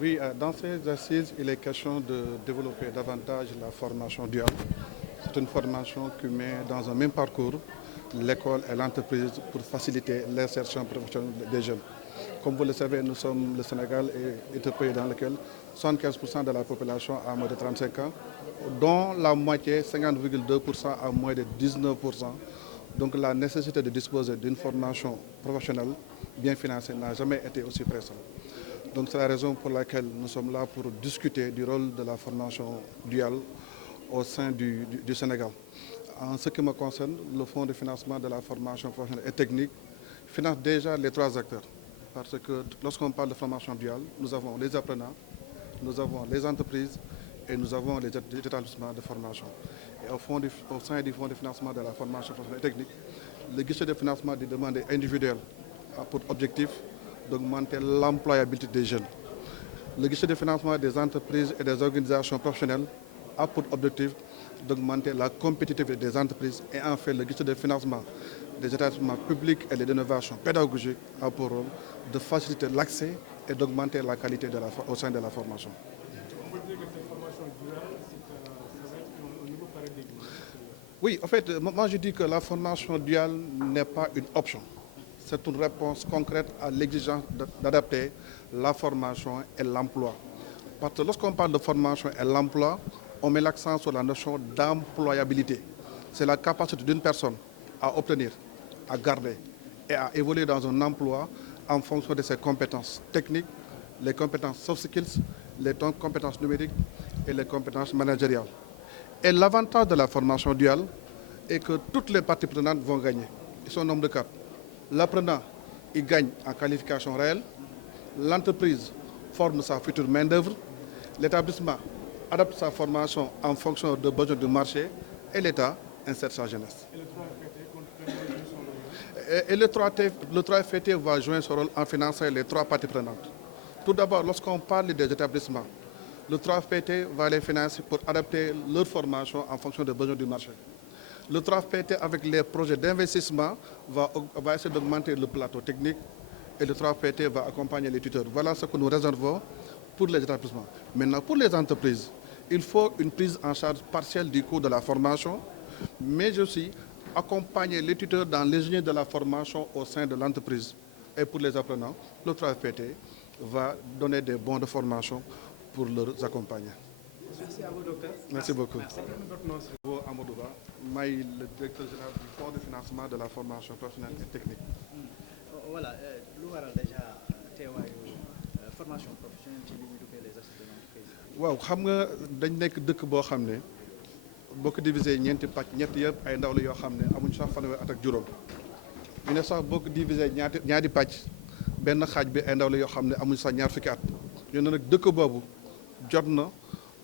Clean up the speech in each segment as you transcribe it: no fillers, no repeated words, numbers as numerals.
Oui, dans ces assises, il est question de développer davantage la formation duale. C'est une formation qui met dans un même parcours l'école et l'entreprise pour faciliter l'insertion professionnelle des jeunes. Comme vous le savez, nous sommes le Sénégal est un pays dans lequel 75% de la population a moins de 35 ans, dont la moitié, 50,2%, a moins de 19%. Donc la nécessité de disposer d'une formation professionnelle bien financée n'a jamais été aussi pressante. Donc c'est la raison pour laquelle nous sommes là pour discuter du rôle de la formation duale au sein du Sénégal. En ce qui me concerne, le Fonds de financement de la formation professionnelle et technique finance déjà les trois acteurs. Parce que lorsqu'on parle de formation duale, nous avons les apprenants, nous avons les entreprises et nous avons les établissements de formation. Et au sein du Fonds de financement de la formation professionnelle et technique, le guichet de financement des demandes individuelles a pour objectif d'augmenter l'employabilité des jeunes. Le guichet de financement des entreprises et des organisations professionnelles a pour objectif d'augmenter la compétitivité des entreprises et enfin le guichet de financement des établissements publics et l'innovation pédagogique a pour rôle de faciliter l'accès et d'augmenter la qualité au sein de la formation. On peut dire que cette formation duale, ça va être un nouveau paradigme. Oui, en fait, moi je dis que la formation duale n'est pas une option. C'est une réponse concrète à l'exigence d'adapter la formation et l'emploi. Parce que lorsqu'on parle de formation et l'emploi, on met l'accent sur la notion d'employabilité. C'est la capacité d'une personne à obtenir, à garder et à évoluer dans un emploi en fonction de ses compétences techniques, les compétences soft skills, les compétences numériques et les compétences managériales. Et l'avantage de la formation duale est que toutes les parties prenantes vont gagner. Ils sont au nombre de quatre. L'apprenant, il gagne en qualification réelle. L'entreprise forme sa future main-d'œuvre. L'établissement adapte sa formation en fonction des besoins du marché. Et l'État insère sa jeunesse. Et le 3FT va jouer son rôle en finançant les trois parties prenantes. Tout d'abord, lorsqu'on parle des établissements, le 3FT va les financer pour adapter leur formation en fonction des besoins du marché. Le 3FT, avec les projets d'investissement, va essayer d'augmenter le plateau technique et le 3FT va accompagner les tuteurs. Voilà ce que nous réservons pour les établissements. Maintenant, pour les entreprises, il faut une prise en charge partielle du coût de la formation, mais aussi accompagner les tuteurs dans l'ingénierie de la formation au sein de l'entreprise. Et pour les apprenants, le 3FT va donner des bons de formation pour les accompagner. Merci à vous, docteur. Merci beaucoup. Merci. Amadouba, le directeur général du Fonds de financement de la formation professionnelle et technique. Voilà, lu waral déjà teewaayu formation professionnelle ci li ñu duppee les assises de l'entreprise. waaw xam nga dañ nekk dëkk boo xam ne boo ko divisé ñeenti pàcc ñett yëpp ay ndaw la yoo xam ne amuñ sax fanweeri at ak juróom ñu ne sax boo ko divisé ñaari pàcc benn xaaj bi ay ndaw la yoo xam ne amuñ sax ñaar fukki at ñu ne nag dëkk boobu jot na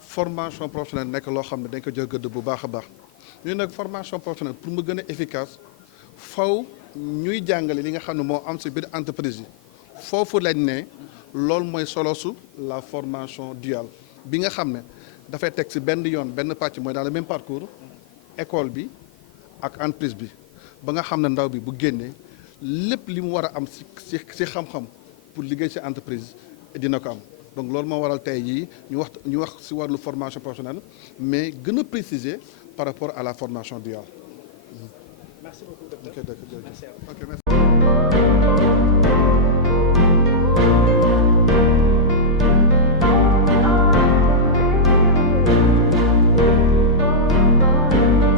formation professionnelle nekk loo xam ne dañ ko jox gëdd bu baax a baax ñu nag formation professionnelle pour mu gën a efficace faw ñuy jàngale li nga xam ne moo am si biir entreprise yi foofu lañ ne loolu mooy solosu la formation duale bi nga xam ne dafay teg si benn yoon benn pàcc mooy dans le même parcours école bi ak entreprise bi ba nga xam ne ndaw bi bu génnee lépp li mu war a am si xam-xam pour liggéey si entreprise dina ko am donc loolu moo waral tey jii ñu wax si wàllu formation professionnelle mais gën a préciser par rapport à la formation duale. Merci beaucoup, docteur. Ok, d'accord. Merci à vous. Ok, merci.